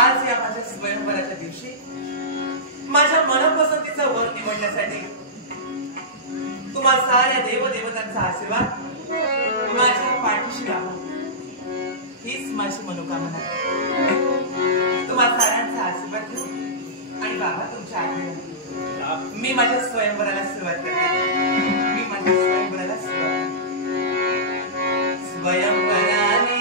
आज या माझ्या स्वयंवराच्या दिवशी माझ्या मनपसंतीचा वर निवडण्यासाठी तुम्हा साऱ्या देवदेवतांचा आशीर्वाद माझ्या पाठीशी राहा हीच माझी मनोकामना. तुम्हा साऱ्यांचा आशीर्वाद घेऊन आणि बाबा तुमच्या आज्ञेने मी माझ्या स्वयंवराला सुरुवात करते. मी माझ्या स्वयंवराला सुरुवात स्वयंवराने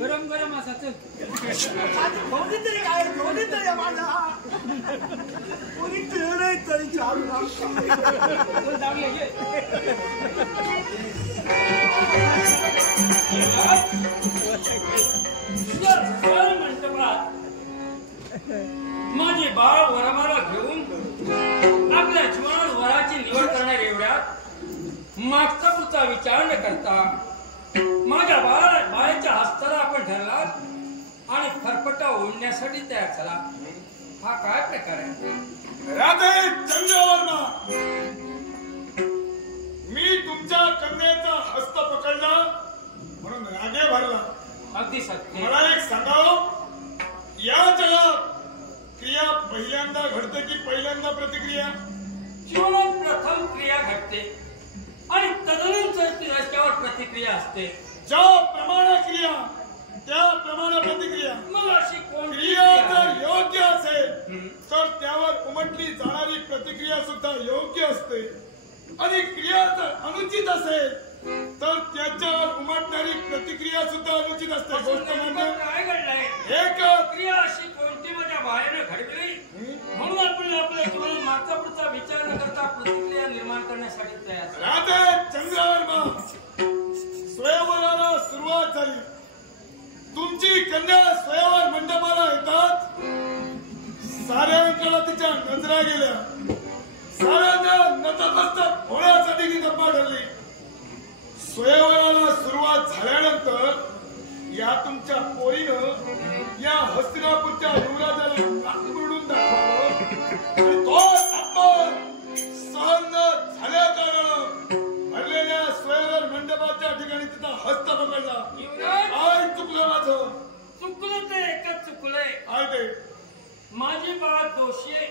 गरम गरम असा चल माझे बाळ वरमाला घेऊन आपल्या जीवनात वराची निवड करणार एवढ्यात मागचा पुढचा विचार न करता माझ्या बाळाच्या हस्ताला आपण ठरलात आणि फरफटा ओढण्यासाठी तयार झाला. हा काय प्रकार आहे? राधे चंद्रवर्मा, मी तुमच्या कन्येचा हस्त पकडला म्हणून रागे भरला. अगदी सत्य. मला एक सांगावं, या जगात क्रिया पहिल्यांदा घडते की पहिल्यांदा प्रतिक्रिया? जीवनात प्रथम क्रिया घडते आणि तदनंतर रस्त्यावर प्रतिक्रिया असते. ज्या प्रमाणे क्रिया त्या प्रमाणे प्रतिक्रिया. मग अशी कोण क्रिया जर योग्य असेल तर त्यावर उमटली जाणारी प्रतिक्रिया सुद्धा योग्य असते आणि क्रिया जर अनुचित असेल तर त्याच्यावर उमटणारी प्रतिक्रिया सुद्धा अनुचित असते. गोष्ट म्हणजे काय घडलंय? एक क्रिया अशी कोणती माझ्या बाहेर घडली म्हणून आपण आपल्या जीवनात मागचा पुढचा विचार न करता प्रतिक्रिया निर्माण निर्माण करण्यासाठी तयार. राधे चंद्रवर्मा, स्वयंवराला सुरुवात झाली. तुमची कन्या स्वयंवर मंडपाला येतात साऱ्यांकडे तिच्या नजरा गेल्या. साऱ्यांना नतमस्तक होण्यासाठी ती गप्पा ठरली. स्वयंवराला सुरुवात झाल्यानंतर या तुमच्या पोरीनं या हस्तिनापूरच्या युवराजाला नागपूरून दाखवावं आणि तो आपण सहन झाल्या कारणानं भरलेल्या स्वयंवर मंडपाच्या ठिकाणी तिचा हस्त पकडला. काय चुकलं माझं? चुकलं ते एकच चुकलंय. काय ते? माझी बाळ दोषी आहे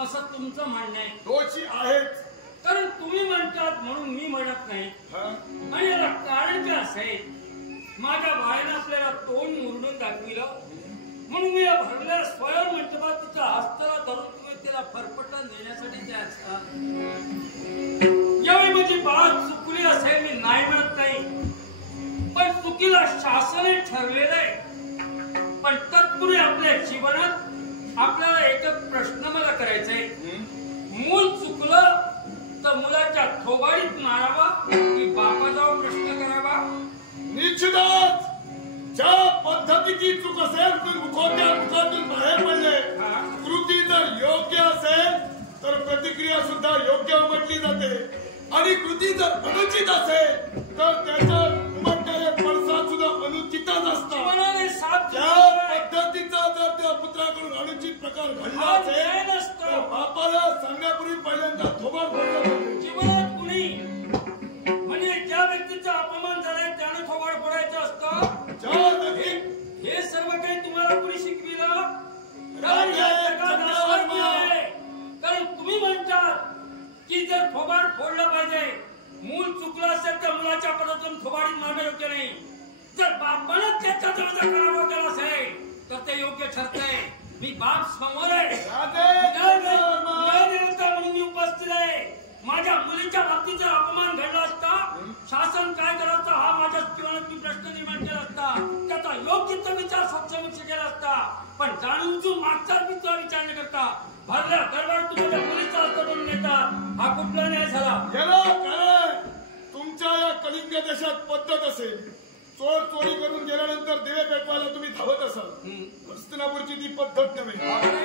असं तुमचं म्हणणं आहे. दोषी आहेत कारण तुम्ही म्हणतात म्हणून मी म्हणत नाही. आणि याला कारण काय असेल? माझ्या बाळाने आपल्याला तोंड मुरडून दाखविलं म्हणून मी या भरलेल्या स्वयं मंडपात तिच्या हस्ताला धरून तुम्ही तिला फरफटून देण्यासाठी द्यायचा. यावेळी माझी बाळ चुकली असेल मी नाही म्हणत नाही, पण चुकीला शासनाने ठरलेलं आहे. पण तत्पूर्वी आपल्या जीवनात आपल्याला एकच प्रश्न मला करायचा आहे. मूल चुकलं तर मुलाच्या थोबाडीत मारावा की बापाजवळ प्रश्न करावा? निश्चितच ज्या पद्धतीची चूक असेल तर मुखातून बाहेर पडले. कृती जर योग्य असेल तर प्रतिक्रिया सुद्धा योग्य उमटली जाते आणि कृती जर अनुचित असेल तर त्याच्या उमटणारे पडसाद सुद्धा अनुचितच असतात. त्या पद्धतीचा जर त्या पुत्राकडून अनुचित प्रकार घडला असेल तर बापाला सांगण्यापूर्वी पहिल्यांदा थोबाड फोडलं पाहिजे. जीवनात कुणी म्हणजे ज्या व्यक्तीचा अपमान झालाय त्याने थोबाड फोडायचं असतं. हे सर्व काही तुम्हाला कुणी शिकविलं? कारण तुम्ही म्हणतात की जर थोबाड फोडलं पाहिजे, मूल चुकलं असेल तर मुलाच्या पद्धतीने थोबाडीत मारणं योग्य नाही. जर बापानं त्याचा दर्जा करावा केला असेल तर ते योग्य ठरतंय. मी बाप समोर आहे म्हणून मी उपस्थित आहे. माझ्या मुलीच्या बाबतीत जर अपमान घडला असता शासन काय करायचं हा माझ्या जीवनात मी प्रश्न निर्माण केला असता. त्याचा योग्य तो विचार सक्षम केला असता. पण जाणून मागचा विचार न करता भरल्या दरबार तुमच्या मुलीचा अर्थ बनून येतात हा कुठला न्याय झाला? याला कारण तुमच्या या कलिंग देशात पद्धत असेल. चोर चोरी करून गेल्यानंतर दिवे पेटवायला तुम्ही धावत असाल. हस्तिनापूरची ती पद्धत नव्हे.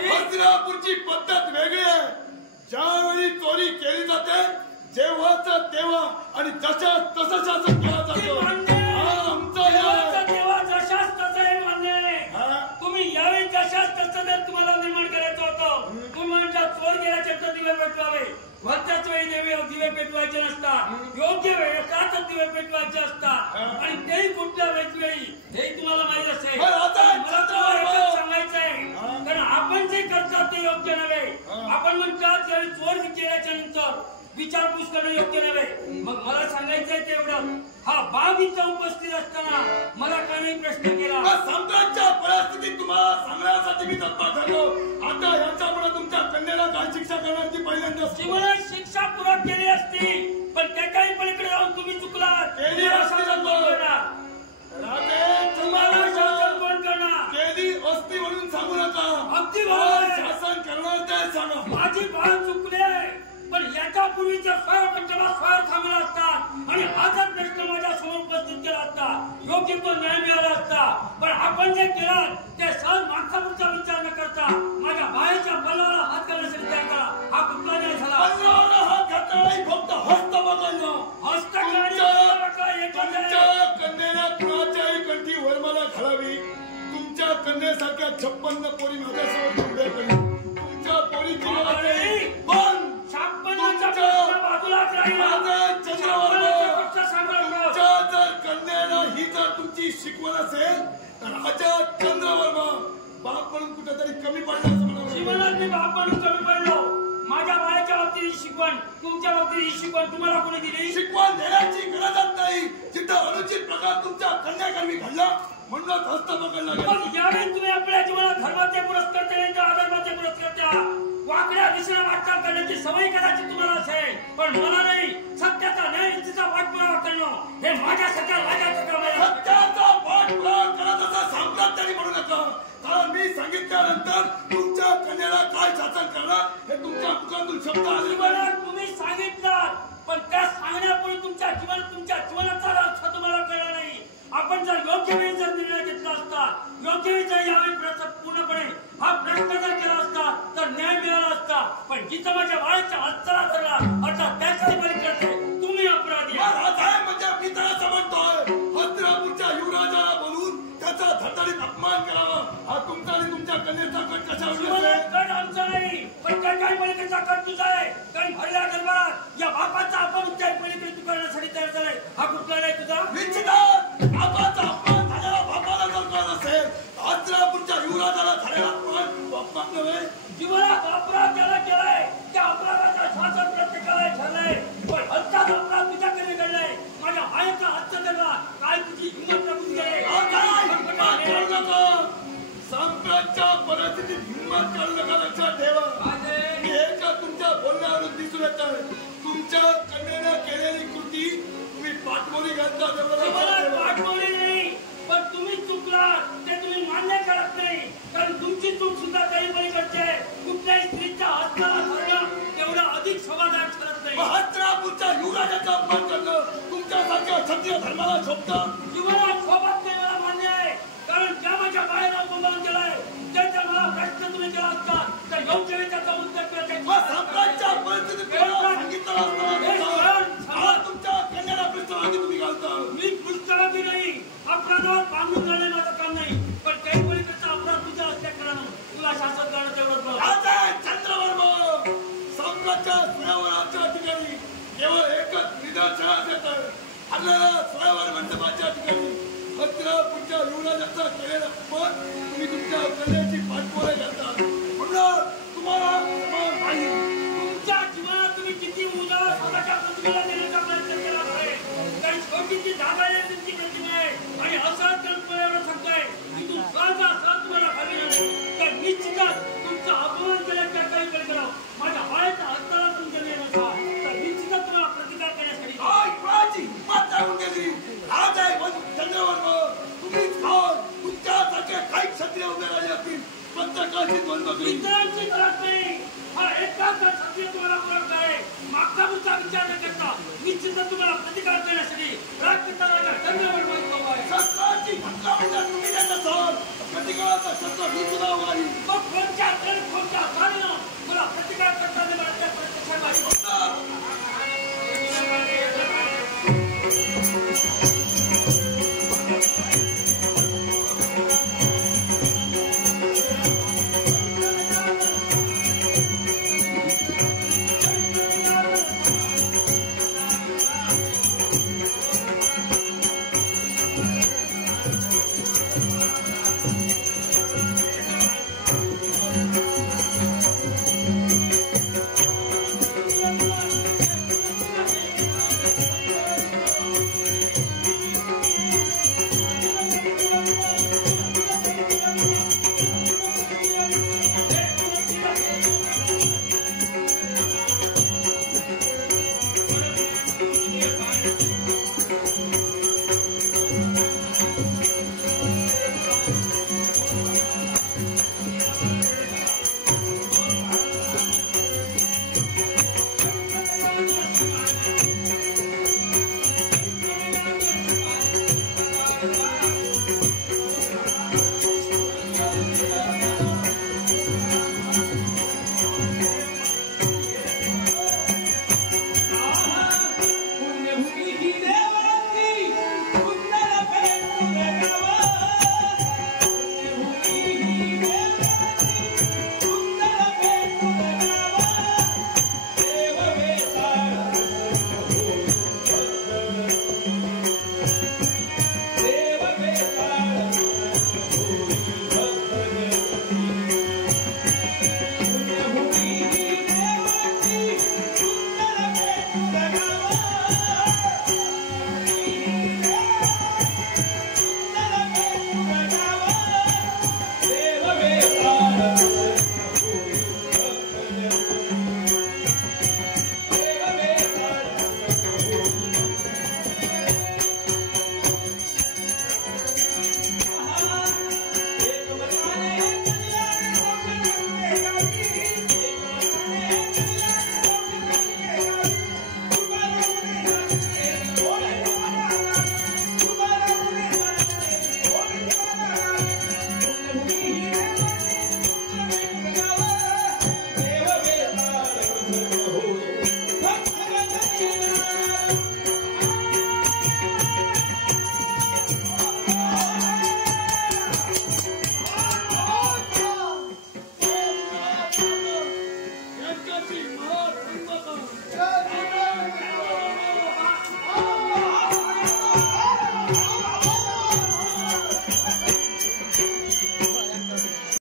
हस्तिनापूरची पद्धत वेगळी आहे. ज्यावेळी चोरी केली जाते जेव्हाच तेव्हा आणि जशा तसं शासन केलं जातं. तुम्ही यावेळी जशाच तसं तुम्हाला निर्माण करायचं होतं. तुम्ही म्हणता चोर गेल्याच्या तर दिवे पेटवावे, भरत्याच वेळी दिवे पेटवायचे नसतात, योग्य वेळेत दिवे पेटवायचे असतात. आणि तेही कुठल्या वेळी हे तुम्हाला माहित असेल. मला तुम्हाला सांगायचं आहे कारण आपण जे करतात ते योग्य नव्हे. आपण म्हणतात यावेळी चोर केल्याच्या नंतर विचारपूस करणं योग्य नव्हे. मग मला सांगायचंय तेवढं हा बाब इथं उपस्थित असताना मला का नाही प्रश्न केला? सम्राटच्या परिस्थितीत तुम्हाला सांगण्यासाठी मी तत्पर ठरलो. आता याच्यामुळे तुमच्या कन्याला काय शिक्षा करण्याची पहिल्यांदा जीवनात शिक्षा पूरक केली असती पण त्याच्याही पलीकडे जाऊन तुम्ही चुकलात. तुम्हाला शासन कोण करणार? केली असती म्हणून सांगू नका. अगदी शासन करणार ते सांगा. माझी बाळ चुकले पण याच्यापूर्वीच्या स्वयंपंचला स्वयं थांबला असता आणि हाचा प्रश्न माझ्या समोर उपस्थित केला असता योग्य तो न्याय मिळाला असता. पण आपण जे केलं ते सहज मागचा पुढचा विचार न करता माझ्या बाळाच्या बलाला हात करण्यासाठी तयार करा हा कुठला न्याय झाला? हात घातला नाही फक्त हस्त पकडलं. हस्त कन्येला कुणाच्याही कंठी वरमाला घालावी. तुमच्या कन्येसारख्या 56 पोरी माझ्यासोबत उभ्या करी. तुमच्या पोरीची पण जर कन्याला ही जर तुमची शिकवण असेल तर राजा चंद्रवर्मा बाप म्हणून कुठेतरी कमी पडला असं मला जीवनात मी बाप म्हणून कमी पडलो. माझ्या बाळाच्या बाबतीत ही शिकवण तुमच्या बाबतीत ही शिकवण तुम्हाला कोणी दिली? शिकवण देण्याची गरजच नाही. जिथं अनुचित प्रकार तुमच्या कन्याकर्मी घडला म्हणूनच हस्त पकडला गेला. यावेळी तुम्ही आपल्या जीवनात धर्माचे पुरस्कार देण्याच्या अधर्माचे पुरस्कार द्या. वाकड्या दिशेला वाटचाल करण्याची सवय करायची तुम्हाला असेल पण मला नाही. सत्याचा न्याय नीतीचा पाठपुरावा करणं हे माझ्यासारख्या राजाचं काम आहे. सत्याचा पाठपुरावा करत असा साम्राज्याने म्हणू नका. कारण मी सांगितल्यानंतर तुमच्या कन्याला काय शासन करणार हे तुमच्या मुखातून शब्द आले. तुम्ही सांगितलं आता त्याच्या पलीकडे तुम्ही अपराधी आहात. राजा म्हणजे मी तर असं म्हणतोय हस्तिनापूरच्या युवराजाला बोलून त्याचा धडधडीत अपमान करावा हा तुमचा आणि तुमच्या कन्येचा कट कशावर कट आमचा नाही पण काही पलीकडचा कट तुझा आहे. कारण भरल्या दरबारात या बापाचा अपमान उच्चार पलीकडे तू करण्यासाठी तयार झालाय. हा कुठला नाही तुझा निश्चितच बापाचा अपमान झालेला बापाला जर कळत असेल हस्तिनापूरच्या युवराजाला झालेला अपमान नव्हे जीवनात अपराध ज्याला केलाय त्या अपराधाचा शासन प्रत्येकाला झालाय. पण हत्याचा अपराध तुझ्याकडे घडलाय. माझ्या आईचा हत्या झाला काय तुझी हिंमत लागून गेले. संकटच्या परिस्थितीत हिंमत करू नका लक्षात ठेवा. मी एका तुमच्या बोलण्यावरून दिसून येत आहे तुमच्या कन्येने केलेली कृती तुम्ही पाठमोरी घालता पाठवली नाही पण तुम्ही चुकला ते तुम्ही मान्य करत नाही. कारण तुमची चूक सुद्धा काही पलीकडचे कुठल्याही स्त्रीच्या हत्याला धरणं तेवढं अधिक समाधान ठरत नाही. हस्तिनापूरच्या युवराजाचा अपमान करणं तुमच्यासारख्या क्षत्रिय धर्माला शोभतं. जीवनात सोबत नाही मला मान्य आहे. कारण ज्या माझ्या बाहेर अपमान केलाय त्याचा मला प्रश्न तुम्ही केला असता तर योग्य वेळी त्याचा उत्तर संकटच्या परिस्थितीत सांगितलं असताना तुमच्या कन्याला पृष्ठभागी तुम्ही घालता. मी पृष्ठभागी नाही अपराधावर बांधून जाणे माझं काम नाही. पण काही पलीकडचा अपराध तुझ्या हत्या करणं तुला शासन करणं तेवढं चंद्रवर्मा संकटच्या स्वयंवराच्या ठिकाणी केवळ एकच निदर्शनास येतं. आपल्याला स्वयंवर मंडपाच्या ठिकाणी हस्तिनापूरच्या युवराजाचा केलेला अपमान तुम्ही तुमच्या कन्याची पाठपोळे घालता. म्हणून तुम्हाला समान नाही. तुमच्या जीवनात तुम्ही किती उजाळा स्वतःच्या प्रतिमेला देण्याचा प्रयत्न केला आहे. कारण छोटीची जागा आहे तुमची प्रतिमा आहे आणि असं तर एवढं सांगताय की तू सहज तुम्हाला खाली नाही तर निश्चितच तुमचा अपमान केल्याच्या काही करा माझ्या बाळाच्या हस्ताला तुमच्या गेला तर निश्चितच तुम्हाला प्रतिकार करण्यासाठी हिंमत लागून गेली. आज आहे चंद्रवर्मा तुम्हीच तुमच्यासारखे काही क्षत्रिय उभे राहिले असतील प्रत्येकाची इतरांची गरज नाही. हा एकाच क्षत्रिय तुम्हाला गरज आहे. मागचा पुढचा विचार न करता निश्चितच तुम्हाला प्रतिकार करण्यासाठी राजपिता चंद्रवर्मा सरकारची घटना म्हणजे तुम्ही देत असाल प्रतिकाराचा शस्त्र मी सुद्धा उभारी मग कोणत्या कोणत्या मला प्रतिकार करता